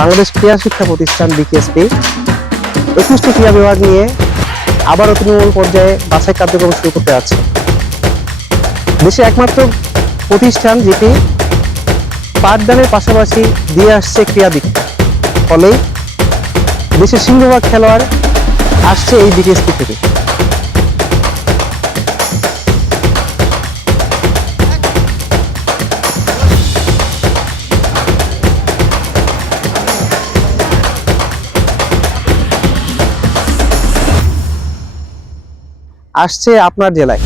বাংলাদেশ ক্রীড়া শিক্ষা প্রতিষ্ঠান বিকেএসপি 21টি ক্রীড়া বিভাগ নিয়ে আবারও তৃণমূল পর্যায়ে বাছাই কার্যক্রম শুরু করতে যাচ্ছে। দেশে একমাত্র প্রতিষ্ঠান যেটি পাঠদানের পাশাপাশি দিয়ে আসছে ক্রীড়া দীক্ষা, ফলে দেশের সিংহভাগ খেলোয়াড় আসছে এই বিকেএসপি থেকে। আসছে আপনার জেলায়।